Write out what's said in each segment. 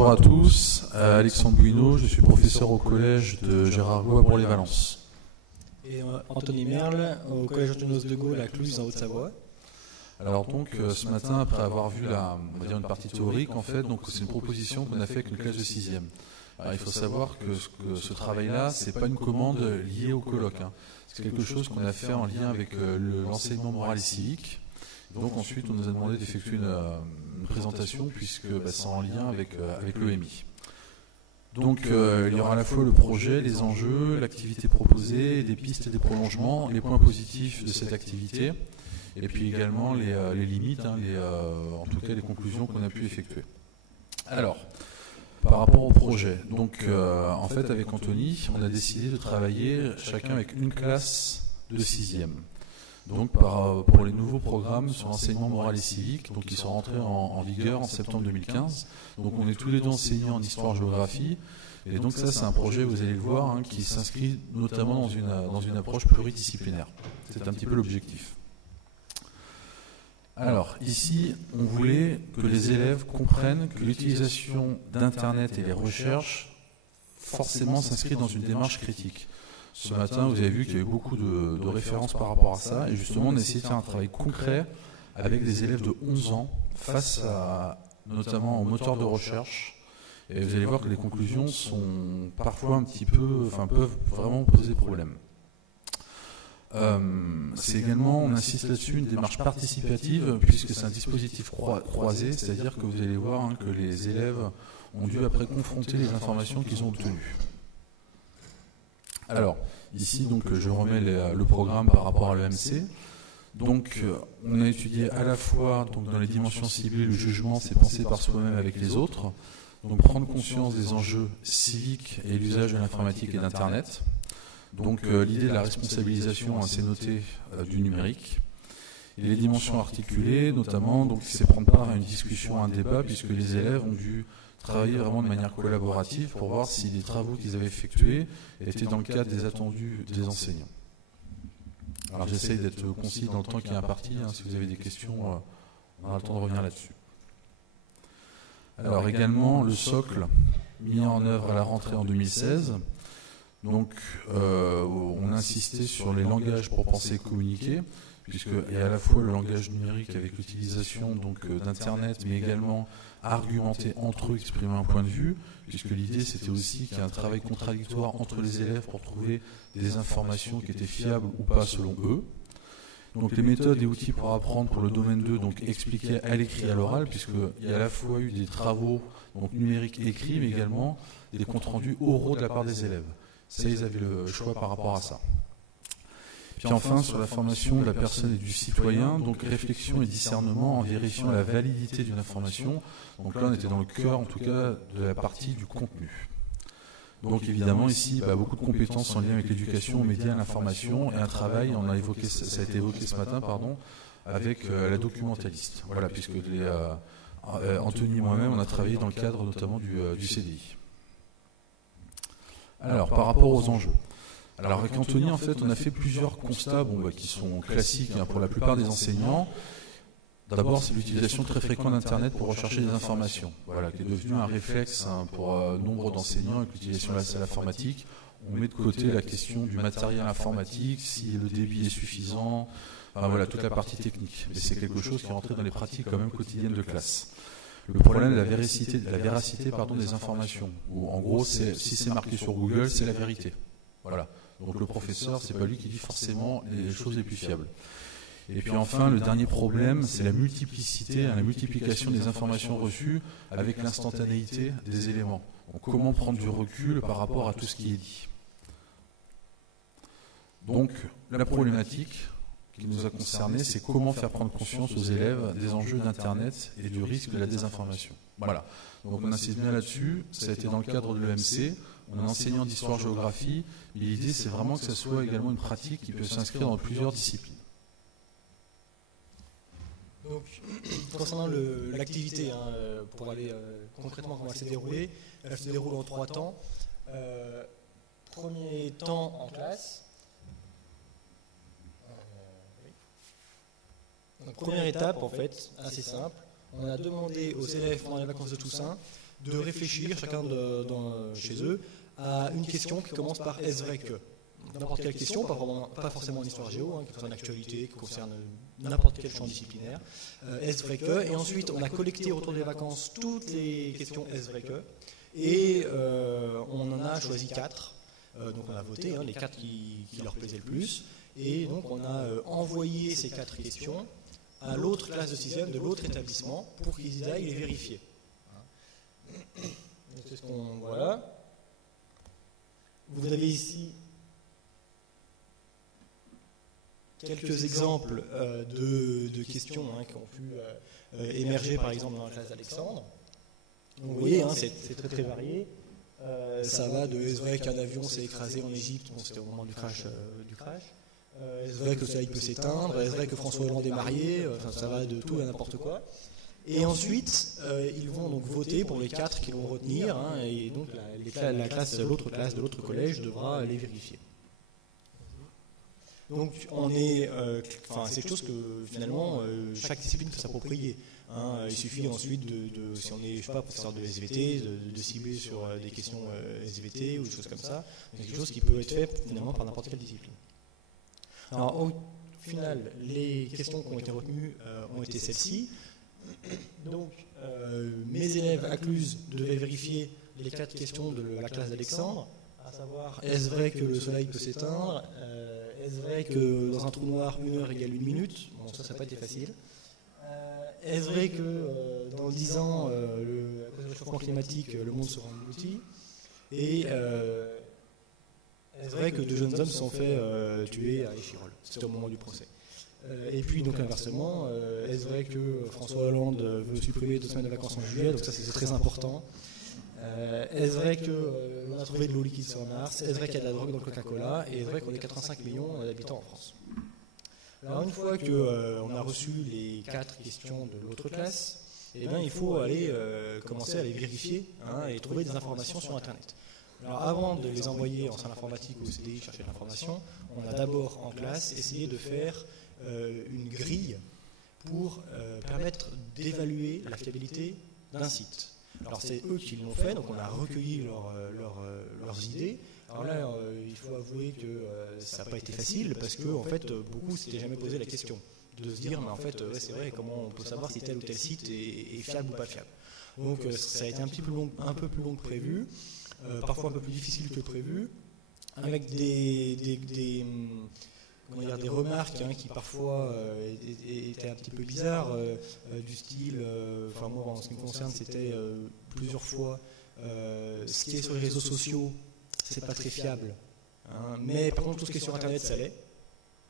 Bonjour à tous, Alexandre Bouineau, je suis professeur au collège de Gérard Gou à Bourg-les-Valence. Et Anthony Merle, au collège Antonos de Gaulle à Cluse, en Haute-Savoie. Alors donc ce matin, après avoir vu on va dire une partie théorique, en fait, donc c'est une proposition qu'on a fait avec une classe de 6e. Alors, il faut savoir que ce travail-là, c'est pas une commande liée au colloque, hein. C'est quelque chose qu'on a fait en lien avec l'enseignement moral et civique. Donc ensuite, on nous a demandé d'effectuer une présentation puisque c'est en lien avec l'EMI. Donc il y aura à la fois le projet, les enjeux, l'activité proposée, des pistes et des prolongements, les points positifs de cette activité, et puis également les limites, hein, en tout cas les conclusions qu'on a pu effectuer. Alors, par rapport au projet, donc en fait avec Anthony, on a décidé de travailler chacun avec une classe de 6e. Donc pour les nouveaux programmes sur l'enseignement moral et civique, donc qui sont rentrés en vigueur en septembre 2015. Donc on est tous les deux enseignants en histoire-géographie, et donc ça c'est un projet, vous allez le voir, hein, qui s'inscrit notamment dans une approche pluridisciplinaire. C'est un petit peu l'objectif. Alors ici, on voulait que les élèves comprennent que l'utilisation d'Internet et les recherches forcément s'inscrit dans une démarche critique. Ce matin, vous avez vu qu'il y a eu beaucoup de références par rapport à ça, et justement, on a essayé de faire un travail concret avec des élèves de 11 ans face notamment aux moteurs de recherche. Et vous allez voir que les conclusions sont parfois peuvent vraiment poser problème. C'est également, on insiste là-dessus, une démarche participative, puisque c'est un dispositif croisé, c'est-à-dire que vous allez voir, hein, que les élèves ont dû après confronter les informations qu'ils ont obtenues. Alors, ici, donc, je remets le programme par rapport à l'EMC. Donc, on a étudié à la fois, donc, dans les dimensions ciblées, le jugement, c'est penser par soi-même avec les autres. Donc, prendre conscience des enjeux civiques et l'usage de l'informatique et d'Internet. Donc, l'idée de la responsabilisation, hein, c'est noté du numérique. Et les dimensions articulées, notamment, donc, c'est prendre part à une discussion, à un débat, puisque les élèves ont dû travailler vraiment de manière collaborative pour voir si les travaux qu'ils avaient effectués étaient dans le cadre des attendus des enseignants. Alors j'essaye d'être concis dans le temps qui est imparti, hein, si vous avez des questions, on aura le temps de revenir là-dessus. Alors également le socle mis en œuvre à la rentrée en 2016. Donc on a insisté sur les langages pour penser et communiquer, puisqu'il y a à la fois le langage numérique avec l'utilisation d'Internet, mais également argumenter entre eux, exprimer un point de vue, puisque l'idée c'était aussi qu'il y ait un travail contradictoire entre les élèves pour trouver des informations qui étaient fiables ou pas selon eux. Donc les méthodes et outils pour apprendre pour le domaine 2, donc expliquer à l'écrit et à l'oral, puisqu'il y a à la fois eu des travaux donc, numériques écrits, mais également des comptes rendus oraux de la part des élèves. Ça, ils avaient le choix par rapport à ça. Puis enfin, sur la formation de la personne et du citoyen, donc réflexion et discernement en vérifiant la validité d'une information. Donc là, on était dans le cœur, en tout cas, de la partie du contenu. Donc évidemment, ici, beaucoup de compétences en lien avec l'éducation, aux médias, à l'information, et un travail, ça a été évoqué ce matin, avec la documentaliste. Voilà, puisque Anthony et moi-même, on a travaillé dans le cadre notamment du CDI. Alors, par rapport aux enjeux. Alors avec Anthony, en fait, on a fait plusieurs constats qui sont classiques, hein, pour la plupart des enseignants. D'abord, c'est l'utilisation très fréquente d'Internet pour rechercher des informations, voilà, qui est devenu un réflexe, hein, pour nombre d'enseignants avec l'utilisation de la salle informatique. On met de côté la question du matériel informatique, si le débit est suffisant, voilà, toute la partie technique. Mais c'est quelque chose qui est rentré dans les pratiques quand même quotidiennes de classe. Le problème de la véracité des informations, où en gros, si c'est marqué sur Google, c'est la vérité. Voilà. Donc le professeur, c'est pas lui qui dit forcément les choses les plus fiables. Et puis enfin, le dernier problème, c'est la multiplicité, la multiplication des informations reçues avec l'instantanéité des éléments. Donc comment prendre du recul par rapport à tout ce qui est dit. Donc la problématique qui nous a concernés, c'est comment faire prendre conscience aux élèves des enjeux d'Internet et du risque de la désinformation. Voilà. Donc on insiste bien là-dessus, ça a été dans le cadre de l'EMC. On est enseignant d'histoire-géographie, mais l'idée c'est vraiment que ça soit également une pratique qui peut s'inscrire dans plusieurs disciplines. Donc, concernant l'activité, hein, pour aller concrètement comment elle s'est déroulée, elle se déroule en 3 temps. Premier temps en classe. Donc, première étape, en fait, assez simple. On a demandé aux élèves pendant les vacances de Toussaint de réfléchir, chacun chez eux, à une question qui commence par « est-ce vrai que ?» N'importe quelle question, pas forcément en histoire géo, qui concerne l'actualité, qui concerne n'importe quel champ disciplinaire. Est-ce vrai que? Et ensuite, on a collecté autour des vacances toutes les questions « est-ce vrai que ?» Et on en a choisi 4. Donc on a voté les 4 qui leur plaisaient le plus. Et donc on a envoyé ces 4 questions à l'autre classe de 6e de l'autre établissement pour qu'ils aillent les vérifier. C'est ce qu'on voilà. Vous avez ici quelques exemples de questions qui ont pu émerger par exemple dans la classe d'Alexandre. Vous voyez, c'est très très varié. Ça va de est-ce vrai qu'un avion s'est écrasé en Égypte, bon, c'était au moment du crash. Est-ce vrai que le soleil peut s'éteindre? Est-ce vrai que François Hollande est marié? Ça va de tout à n'importe quoi. Et ensuite, ils vont donc voter pour les 4 qu'ils vont retenir, et donc l'autre classe de l'autre collège devra les vérifier. Donc c'est quelque chose que finalement chaque discipline peut s'approprier. Il suffit ensuite si on est, je sais pas, professeur de SVT, de cibler sur des questions SVT ou des choses comme ça. C'est quelque chose qui peut être fait finalement par n'importe quelle discipline. Alors au final, les questions qui ont été retenues ont été celles-ci. Donc mes élèves à Cluse devaient vérifier les 4 questions de la classe d'Alexandre, à savoir est-ce vrai que le soleil peut s'éteindre? Est-ce vrai que dans un trou noir, 1 heure égale 1 minute? Bon, ça n'a pas été facile. Est-ce vrai que dans 10 ans, à cause du réchauffement climatique, le monde sera englouti? Et est-ce vrai que 2 jeunes hommes se sont fait tuer à Échirolles? C'était au moment du procès. Et puis, donc inversement, est-ce vrai que François Hollande veut supprimer 2 semaines de vacances en juillet? Donc ça, c'est très important. Est-ce vrai qu'on a trouvé de l'eau liquide sur Mars? Est-ce vrai qu'il y a de la drogue dans le Coca-Cola? Et est-ce vrai qu'on est 85 millions d'habitants en France? Alors une fois qu'on a reçu les 4 questions de l'autre classe, il faut aller commencer à les vérifier et trouver des informations sur Internet. Alors avant de les envoyer en salle informatique ou au CDI chercher de l'information, on a d'abord en classe essayé de faire une grille pour permettre d'évaluer la fiabilité d'un site. Alors c'est eux qui l'ont fait, donc on a recueilli leurs idées. Alors là, il faut avouer que ça n'a pas été facile parce que en fait, beaucoup ne s'étaient jamais posé la question de se dire, mais en fait, c'est vrai, comment on peut savoir si tel ou tel site est fiable ou pas fiable. Donc ça a été un peu plus long que prévu, parfois un peu plus difficile que prévu, avec des remarques qui parfois étaient un petit peu bizarres, du style, moi en ce qui me concerne, c'était plusieurs fois, ce qui est sur les réseaux sociaux, c'est pas très fiable, mais par contre tout ce qui est sur Internet, ça l'est.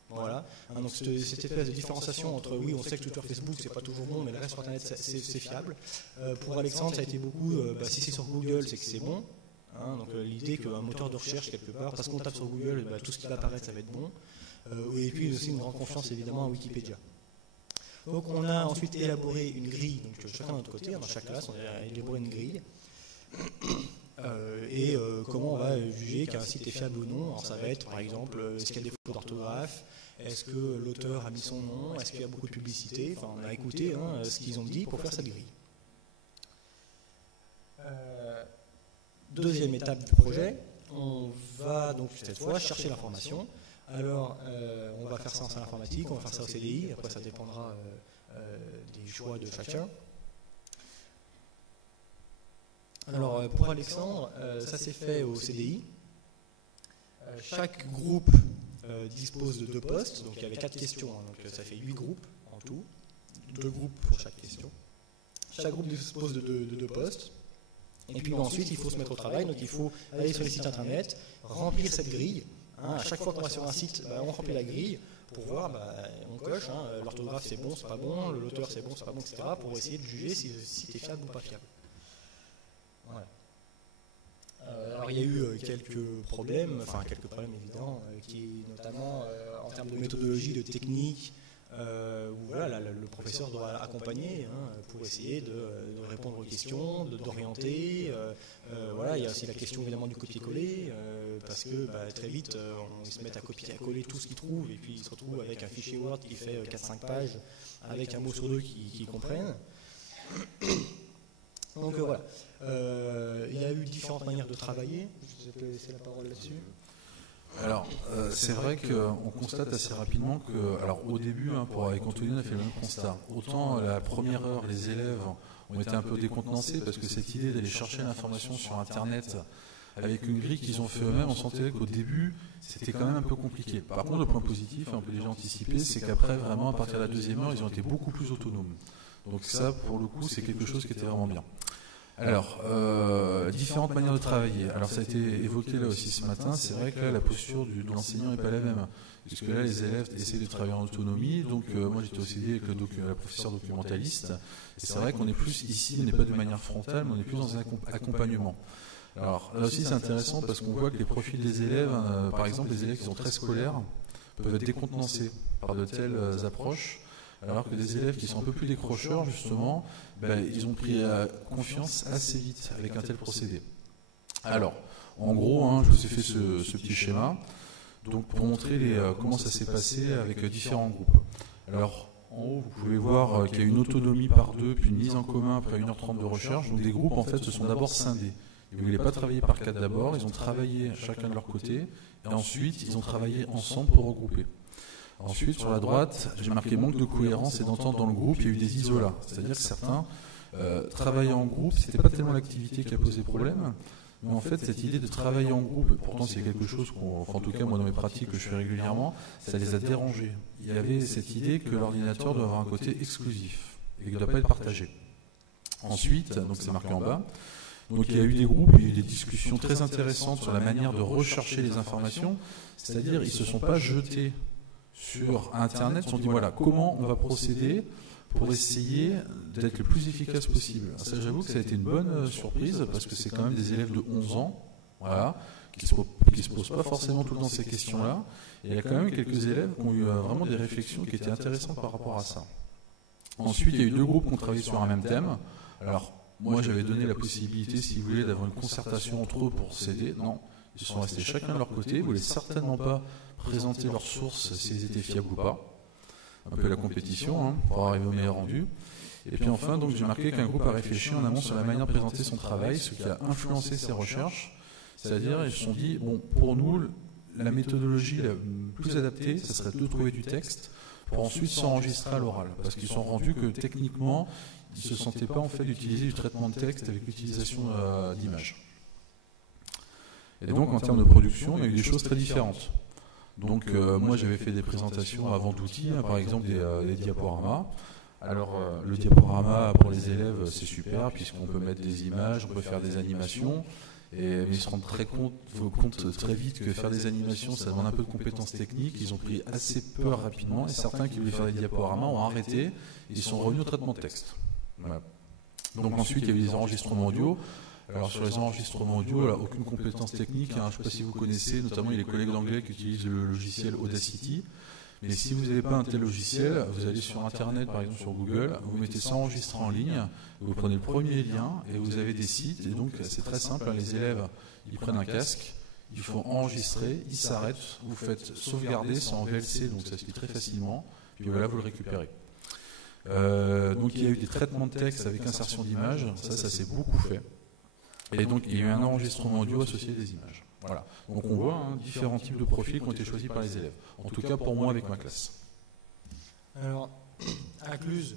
Voilà. Donc cette espèce de différenciation entre oui, on sait que Twitter, Facebook, c'est pas toujours bon, mais le reste sur Internet, c'est fiable. Pour Alexandre, ça a été beaucoup, si c'est sur Google, c'est que c'est bon. Donc l'idée qu'un moteur de recherche quelque part, parce qu'on tape sur Google, tout ce qui va apparaître, ça va être bon. Et puis aussi une grande confiance évidemment à Wikipédia. Donc on a ensuite élaboré une grille, donc chacun de notre côté, dans chaque classe, on a élaboré une grille. Comment on va juger qu'un site est fiable ou non? Alors ça va être par exemple, est-ce qu'il y a des fautes d'orthographe? Est-ce que l'auteur a mis son nom? Est-ce qu'il y a beaucoup de publicité? Enfin, on a écouté ce qu'ils ont dit pour faire cette grille. Deuxième étape du projet, on va donc cette fois chercher l'information. Alors, on va faire ça en salle informatique, on va faire ça au CDI, après ça dépendra des choix de chacun. Alors, pour Alexandre, ça s'est fait au CDI. Chaque groupe dispose de 2 postes, donc il y avait 4 questions, donc ça fait 8 groupes en tout, 2 groupes pour chaque question. Chaque groupe dispose de 2 postes. Et puis ensuite, il faut se mettre au travail, donc il faut aller sur les sites internet, remplir cette grille. À chaque fois qu'on va sur un site, on remplit la grille pour voir, on coche, l'orthographe c'est bon, c'est pas bon, l'auteur c'est bon, c'est pas bon, etc. pour essayer de juger si le site est fiable ou pas fiable. Voilà. Alors il y a eu quelques problèmes évidents, qui notamment en termes de méthodologie, de technique, où voilà, le professeur doit accompagner pour essayer de répondre aux questions, d'orienter. Voilà, il y a aussi la question évidemment du copier-coller, parce que très vite ils se mettent à copier-coller tout ce qu'ils trouvent et puis ils se retrouvent avec un fichier Word qui fait 4-5 pages avec un mot sur 2 qu'ils comprennent. Donc voilà, il y a eu différentes manières de travailler. Je vais te laisser la parole là-dessus. Alors, c'est vrai qu'on constate assez rapidement que, alors au début, avec Anthony, on a fait le même constat. Autant la première heure, les élèves ont été un peu décontenancés parce que cette idée d'aller chercher l'information sur Internet avec une grille qu'ils ont fait eux-mêmes, on sentait qu'au début, c'était quand même un peu compliqué. Par contre, le point positif, on peut déjà anticiper, c'est qu'après, vraiment, à partir de la deuxième heure, ils ont été beaucoup plus autonomes. Donc ça, pour le coup, c'est quelque chose qui était vraiment bien. Alors, différentes manières de travailler. Alors, ça a été évoqué là aussi ce matin. C'est vrai que là, la posture de l'enseignant n'est pas la même. Puisque là, les élèves essaient de travailler en autonomie. Donc, moi, j'étais aussi aidé avec la professeure documentaliste. Et c'est vrai qu'on est plus ici, on n'est pas de manière frontale, mais on est plus dans un accompagnement. Alors, là aussi, c'est intéressant parce qu'on voit que les profils des élèves, par exemple, les élèves qui sont très scolaires, peuvent être décontenancés par de telles approches. Alors que des élèves qui sont un peu plus décrocheurs, justement, ils ont pris confiance assez vite avec un tel procédé. Alors, en gros, je vous ai fait ce petit schéma, donc pour montrer comment ça s'est passé avec différents groupes. Alors, en haut, vous pouvez voir qu'il y a une autonomie par deux, puis une mise en commun après 1h30 de recherche. Donc des groupes, en fait, se sont d'abord scindés. Ils ne voulaient pas travailler par quatre d'abord, ils ont travaillé chacun de leur côté, et ensuite, ils ont travaillé ensemble pour regrouper. Ensuite, sur la droite, j'ai marqué manque de cohérence et d'entente dans le groupe, il y a eu des isolats. C'est-à-dire que certains travaillaient en groupe, ce n'était pas tellement l'activité qui a posé problème, mais en fait, cette idée de travailler en groupe, pourtant c'est quelque chose en tout cas moi dans mes pratiques que je fais régulièrement, ça les a dérangés. Il y avait cette idée que l'ordinateur doit avoir un côté exclusif et qu'il ne doit pas être partagé. Ensuite, donc c'est marqué en bas, donc il y a eu des groupes, il y a eu des discussions très intéressantes sur la manière de rechercher les informations, c'est-à-dire ils ne se sont pas jetés sur Internet, on dit voilà, comment on va procéder pour essayer d'être le plus efficace possible. Ça, j'avoue que ça a été une bonne surprise, parce que c'est quand même des élèves de 11 ans, voilà, qui ne se posent pas forcément tout le temps ces questions-là, et il y a quand même quelques élèves qui ont eu vraiment des réflexions qui étaient intéressantes par rapport à ça. Ensuite, il y a eu deux groupes qui ont travaillé sur un même thème. Alors, moi, j'avais donné la possibilité, si vous voulez, d'avoir une concertation entre eux pour s'aider. Non, ils sont restés chacun de leur côté, ils ne voulaient certainement pas présenter leurs sources, s'ils étaient fiables ou pas. Un peu la compétition, pour arriver au meilleur rendu. Et puis enfin, donc, j'ai marqué qu'un groupe a réfléchi en amont sur la manière de présenter son travail, ce qui a influencé ses recherches. C'est-à-dire, ils se sont dit, bon, pour nous, la méthodologie la plus adaptée, ce serait de trouver du texte pour ensuite s'enregistrer à l'oral. Parce qu'ils se sont rendus que techniquement, ils ne se sentaient pas en fait d'utiliser du traitement de texte avec l'utilisation d'images. Et donc, en termes de production, il y a eu des choses très différentes. Donc moi j'avais fait des présentations avant d'outils, par exemple des diaporamas. Alors le diaporama pour les élèves c'est super puisqu'on peut mettre des images, on peut faire des animations, mais ils se rendent compte très vite que faire des animations ça demande un peu de compétences techniques. Ils ont pris assez peur rapidement et certains qui voulaient faire des diaporamas ont arrêté et ils sont revenus au traitement de texte. Voilà. Donc ensuite il y a eu des enregistrements audio. Alors sur les enregistrements audio, là, aucune compétence technique, je ne sais pas si vous connaissez, notamment il y a les collègues d'anglais qui utilisent le logiciel Audacity, mais si vous n'avez pas un tel logiciel, vous allez sur Internet, par exemple sur Google, vous mettez ça enregistré en ligne, vous prenez le premier lien et vous avez des sites, et donc c'est très simple, les élèves ils prennent un casque, ils font enregistrer, ils s'arrêtent, vous faites sauvegarder, c'est en VLC, donc ça se fait très facilement, puis voilà, vous le récupérez. Donc il y a eu des traitements de texte avec insertion d'images, ça s'est beaucoup fait. Et donc, il y a eu un enregistrement audio associé des images. Voilà. Donc, on voit différents types de profils qui ont été choisis par les élèves. En tout cas, pour moi, avec ma classe. Alors, à Cluse,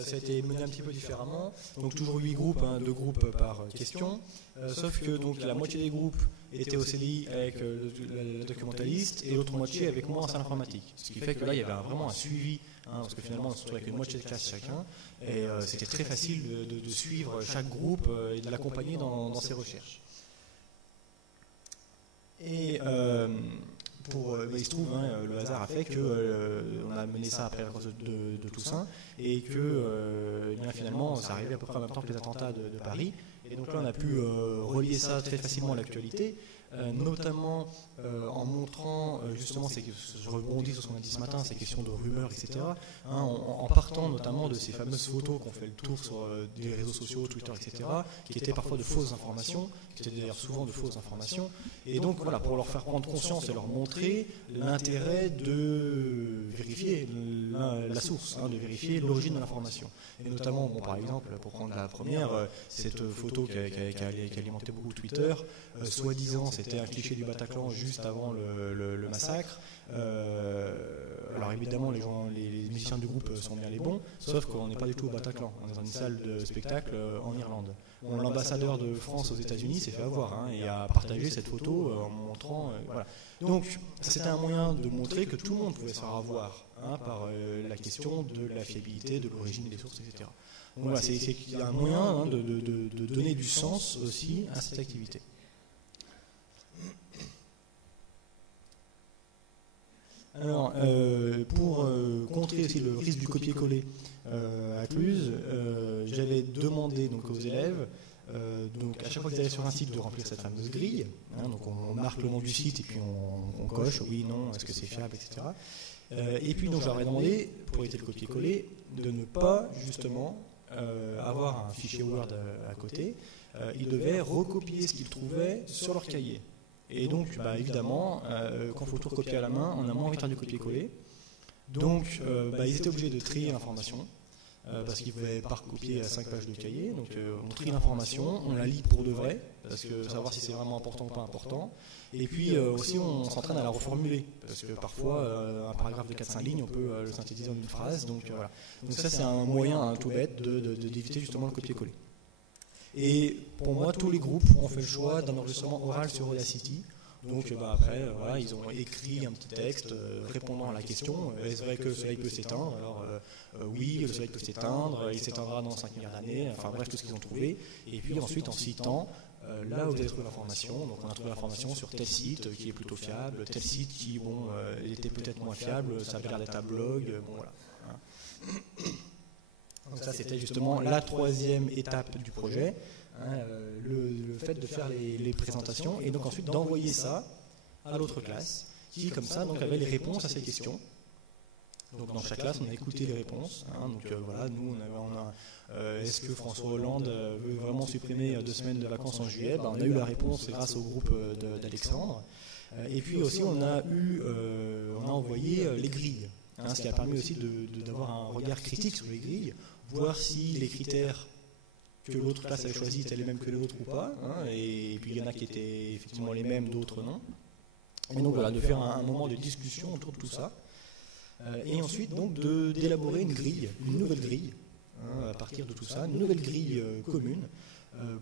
ça a été mené un petit peu différemment. Donc, toujours 8 groupes, 2 groupes par question. Sauf que donc, la moitié des groupes étaient au CDI avec le documentaliste et l'autre moitié avec moi en salle informatique. Ce qui fait que là, il y avait vraiment un suivi. Parce que finalement, on se retrouve avec une moitié de classe chacun, et c'était très facile de suivre chaque groupe et de l'accompagner dans ses recherches. Et il se trouve, le hasard a fait qu'on a mené ça après la cause de Toussaint, et que finalement, ça arrivait à peu près en même temps que les attentats de Paris. Et donc là, on a pu relier ça très facilement à l'actualité. notamment en montrant justement, je rebondis sur ce qu'on a dit ce matin, ces questions de rumeurs, etc., en partant notamment de ces fameuses photos qu'on fait le tour sur des réseaux sociaux, Twitter, etc., qui étaient parfois de fausses informations, qui étaient d'ailleurs souvent de fausses informations, et donc voilà, pour leur faire prendre conscience et leur montrer l'intérêt de vérifier la source, de vérifier l'origine de l'information. Et notamment, par exemple, pour prendre la première, cette photo qui a alimenté beaucoup Twitter, soi-disant c'était un cliché du Bataclan juste avant le massacre. Alors évidemment les musiciens du groupe sont bien les bons, sauf qu'on n'est pas du tout au Bataclan, on est dans une salle de spectacle en Irlande. L'ambassadeur de France aux États-Unis s'est fait avoir et a partagé cette photo en montrant. Voilà. Donc c'était un moyen de montrer que tout le monde pouvait se faire avoir par la question de la fiabilité, de l'origine des sources, etc. Donc voilà, c'est un moyen de donner du sens aussi à cette activité. Alors, pour contrer aussi le risque du copier-coller à Cluse, j'avais demandé donc, aux élèves, donc à chaque fois qu'ils allaient sur un site, de remplir cette fameuse grille. Donc on marque le nom du site et puis on coche oui, non, est-ce que c'est fiable, etc. Et puis donc je leur ai demandé, pour éviter le copier-coller, de ne pas justement avoir un fichier Word à côté. Ils devaient recopier ce qu'ils trouvaient sur leur cahier. Et donc, évidemment, quand il faut tout recopier à la main, on a moins envie de faire du copier-coller. Donc, ils étaient obligés de trier l'information, parce qu'ils ne pouvaient pas recopier 5 pages de cahier. Donc, on trie l'information, on la lit pour de vrai, parce que savoir si c'est vraiment important ou pas important. Et puis, aussi, on s'entraîne à la reformuler, parce que parfois, un paragraphe de 4-5 lignes, on peut le synthétiser en une phrase. Donc, voilà. Donc, ça, c'est un moyen tout bête d'éviter justement le copier-coller. Et pour moi, tous les groupes ont fait le choix d'un enregistrement oral sur Audacity. Donc après, voilà, ils ont écrit un petit texte répondant à la question. Est-ce vrai que le soleil peut s'éteindre? Alors oui, le soleil peut s'éteindre, il s'éteindra dans 5 milliards d'années, enfin bref, tout ce qu'ils ont trouvé. Et puis ensuite, en citant là où vous avez trouvé l'information. Donc on a trouvé l'information sur tel site qui est plutôt fiable, tel site qui, bon, était peut-être moins fiable, ça avait l'air d'être un blog, bon voilà. Donc ça, c'était justement la troisième étape du projet, le fait de faire les présentations et donc ensuite d'envoyer ça à l'autre classe qui, comme ça, donc, avait les réponses à ces questions. Donc dans chaque classe, on a écouté les réponses. Donc voilà, nous, est-ce que François Hollande veut vraiment supprimer 2 semaines de vacances en juillet? On a eu la réponse grâce au groupe d'Alexandre. Et puis aussi, on a envoyé les grilles, ce qui a permis aussi d'avoir un regard critique sur les grilles, voir si les critères que l'autre classe avait choisis étaient les mêmes que les autres ou pas. Et puis il y en a qui étaient effectivement les mêmes, d'autres non. Et donc voilà, de faire un moment de discussion autour de tout ça. Et ensuite donc d'élaborer une nouvelle grille, à partir de tout ça, une nouvelle grille commune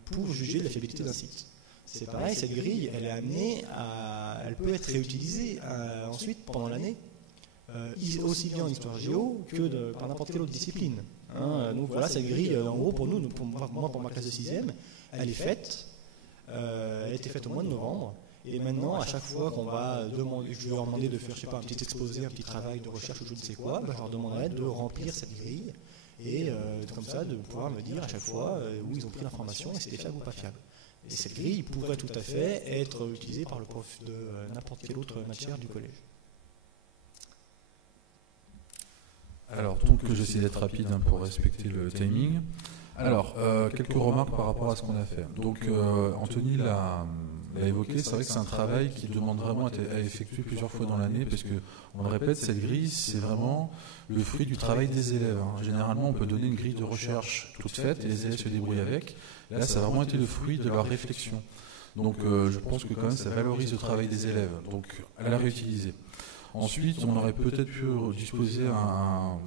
pour juger de la fiabilité d'un site. C'est pareil, cette grille, elle peut être réutilisée ensuite pendant l'année, aussi bien en histoire géo que par n'importe quelle autre discipline. Donc voilà, cette grille, en gros, pour nous, pour ma classe de 6e, elle est faite, elle a été faite au mois de novembre. Et maintenant, à chaque fois qu'on va demander, je vais leur demander de faire, je sais pas, un petit exposé, un petit travail de recherche ou je ne sais quoi, je leur demanderai de remplir cette grille et comme ça de pouvoir me dire à chaque fois où ils ont pris l'information et si c'était fiable ou pas fiable. Et cette grille pourrait tout à fait être utilisée par le prof de n'importe quelle autre matière du collège. Alors, donc j'essaie d'être rapide pour respecter le timing. Alors, quelques remarques par rapport à ce qu'on a fait. Donc, Anthony l'a évoqué, c'est vrai que c'est un travail qui demande vraiment à effectuer plusieurs fois dans l'année, parce que, on le répète, cette grille, c'est vraiment le fruit du travail des élèves. Généralement, on peut donner une grille de recherche toute faite et les élèves se débrouillent avec. Là, ça a vraiment été le fruit de leur réflexion. Donc, je pense que quand même, ça valorise le travail des élèves, donc à la réutiliser. Ensuite, on aurait peut-être pu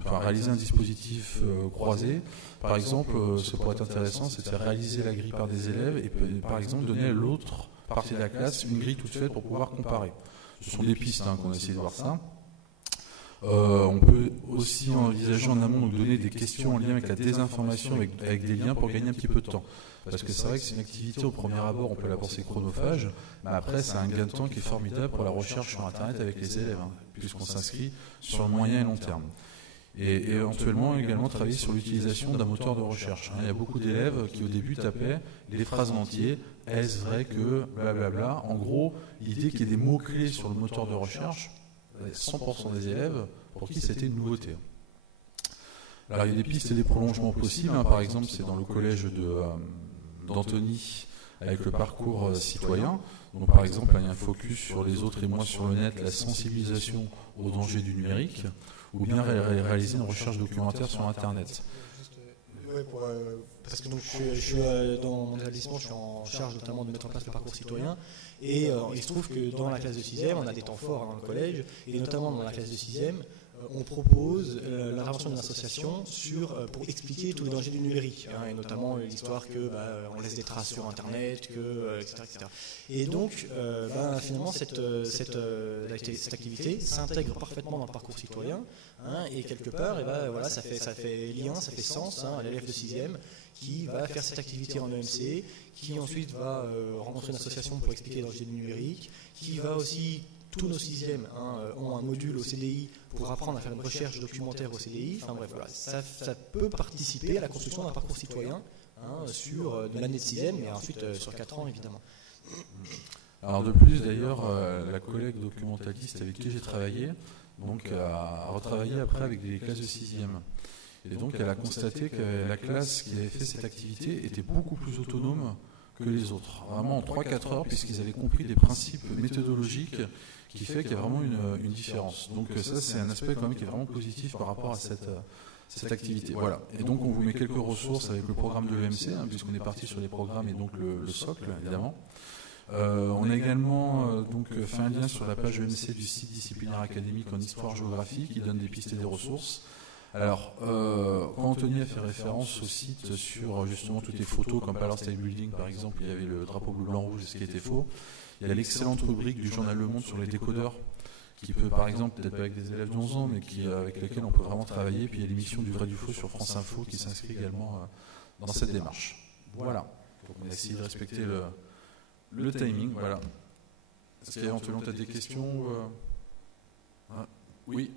réaliser un dispositif croisé. Par exemple, ce pourrait être intéressant, c'est de faire réaliser la grille par des élèves et par exemple donner à l'autre partie de la classe une grille toute faite pour pouvoir comparer. Ce sont des pistes qu'on a essayé de voir ça. On peut aussi envisager en amont de donner des questions en lien avec la désinformation, avec des liens pour gagner un petit peu de temps. Parce que c'est vrai que c'est une activité au premier abord, on peut la penser chronophage, mais après c'est un gain de temps qui est formidable pour la recherche sur Internet avec les élèves, puisqu'on s'inscrit sur le moyen et long terme. et éventuellement également travailler sur l'utilisation d'un moteur de recherche. Il y a beaucoup d'élèves qui au début tapaient les phrases en entier, est-ce vrai que, blablabla. En gros, l'idée qu'il y ait des mots-clés sur le moteur de recherche, 100% des élèves pour qui c'était une nouveauté. Alors il y a des pistes et des prolongements possibles, par exemple c'est dans le collège d'Antony avec le parcours citoyen. Donc par exemple il y a un focus sur les autres et moi sur le net, la sensibilisation aux dangers du numérique, ou bien réaliser une recherche documentaire sur Internet. Parce que donc, je suis dans mon établissement, je suis en charge notamment de mettre en place le parcours citoyen, et il se trouve que dans la classe de 6e, on a des temps forts dans le collège, et notamment dans la classe de 6e, on propose l'intervention d'une association pour expliquer tous les dangers du numérique, et notamment l'histoire que on laisse des traces sur Internet, etc., etc. Et donc, finalement, cette activité s'intègre parfaitement dans le parcours citoyen, et quelque part, ça fait lien, ça fait sens à l'élève de 6e qui va faire cette activité en EMC, qui ensuite va rencontrer une association pour expliquer les dangers du numérique, qui va aussi... Tous nos 6e ont un module au CDI pour apprendre à faire une recherche documentaire au CDI. Enfin bref, voilà, ça peut participer à la construction d'un parcours citoyen sur de l'année de 6e, mais ensuite sur 4 ans évidemment. Alors de plus d'ailleurs, la collègue documentaliste avec qui j'ai travaillé donc, a retravaillé après avec des classes de 6e. Et donc elle a constaté que la classe qui avait fait cette activité était beaucoup plus autonome que les autres, vraiment en 3-4 heures, puisqu'ils avaient compris des principes méthodologiques qui fait qu'il y a vraiment une différence. Donc ça, c'est un aspect quand même qui est vraiment positif par rapport à cette activité. Voilà. Et donc on vous met quelques ressources avec le programme de l'EMC, puisqu'on est parti sur les programmes et donc le socle, évidemment. On a également donc fait un lien sur la page EMC du site disciplinaire académique en histoire-géographie qui donne des pistes et des ressources. Alors, quand Anthony a fait référence au site sur justement toutes les photos, comme Palace Style Building par exemple, il y avait le drapeau bleu-blanc-rouge, ce qui était faux. Il y a l'excellente rubrique du journal Le Monde sur les décodeurs, qui peut par exemple, peut-être pas avec des élèves de 11 ans, mais avec lesquels on peut vraiment travailler. Puis il y a l'émission du vrai du faux sur France Info qui s'inscrit également dans cette démarche. Voilà. Donc on a essayé de respecter le timing. Voilà. Est-ce qu'il y a éventuellement peut-être des questions Oui.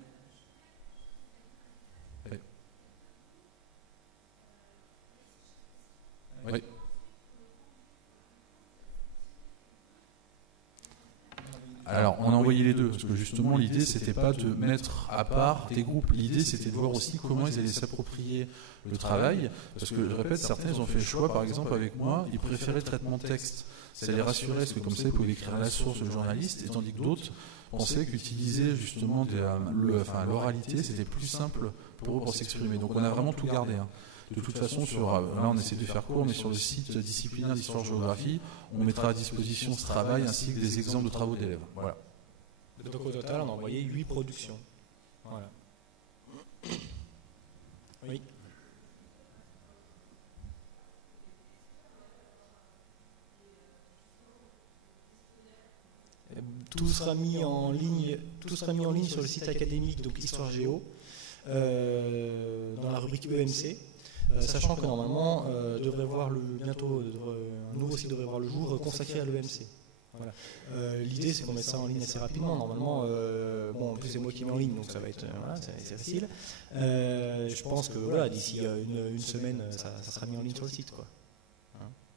Oui. Alors, on a envoyé les deux, parce que justement, l'idée, c'était pas de mettre à part des groupes. L'idée, c'était de voir aussi comment ils allaient s'approprier le travail. Parce que, je répète, certains, ils ont fait le choix, par exemple, avec moi, ils préféraient le traitement de texte. Ça les rassurait, parce que comme ça, ils pouvaient écrire à la source le journaliste, et tandis que d'autres pensaient qu'utiliser justement l'oralité, c'était plus simple pour eux pour s'exprimer. Donc, on a vraiment tout gardé. De toute façon, là on essaie de faire court, mais sur le site disciplinaire d'histoire-géographie, on mettra à disposition ce travail ainsi que des exemples de travaux d'élèves. Voilà. Donc au total, on a envoyé 8 productions. Voilà. Oui. Tout sera mis en ligne sur le site académique, donc Histoire Géo, dans la rubrique EMC. Sachant que normalement, bientôt un nouveau site devrait voir le jour consacré à l'EMC. Voilà. L'idée, c'est qu'on mette ça en ligne assez rapidement. Normalement, en plus c'est moi qui mets en ligne, donc ça va être c'est facile. Je pense que d'ici une semaine, ça sera mis en ligne sur le site, quoi.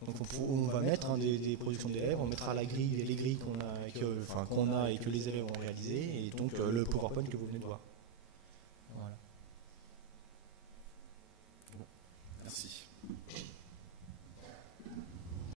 Donc on va mettre des productions d'élèves, on mettra les grilles qu'on a et que les élèves ont réalisées, et donc le PowerPoint que vous venez de voir. Voilà.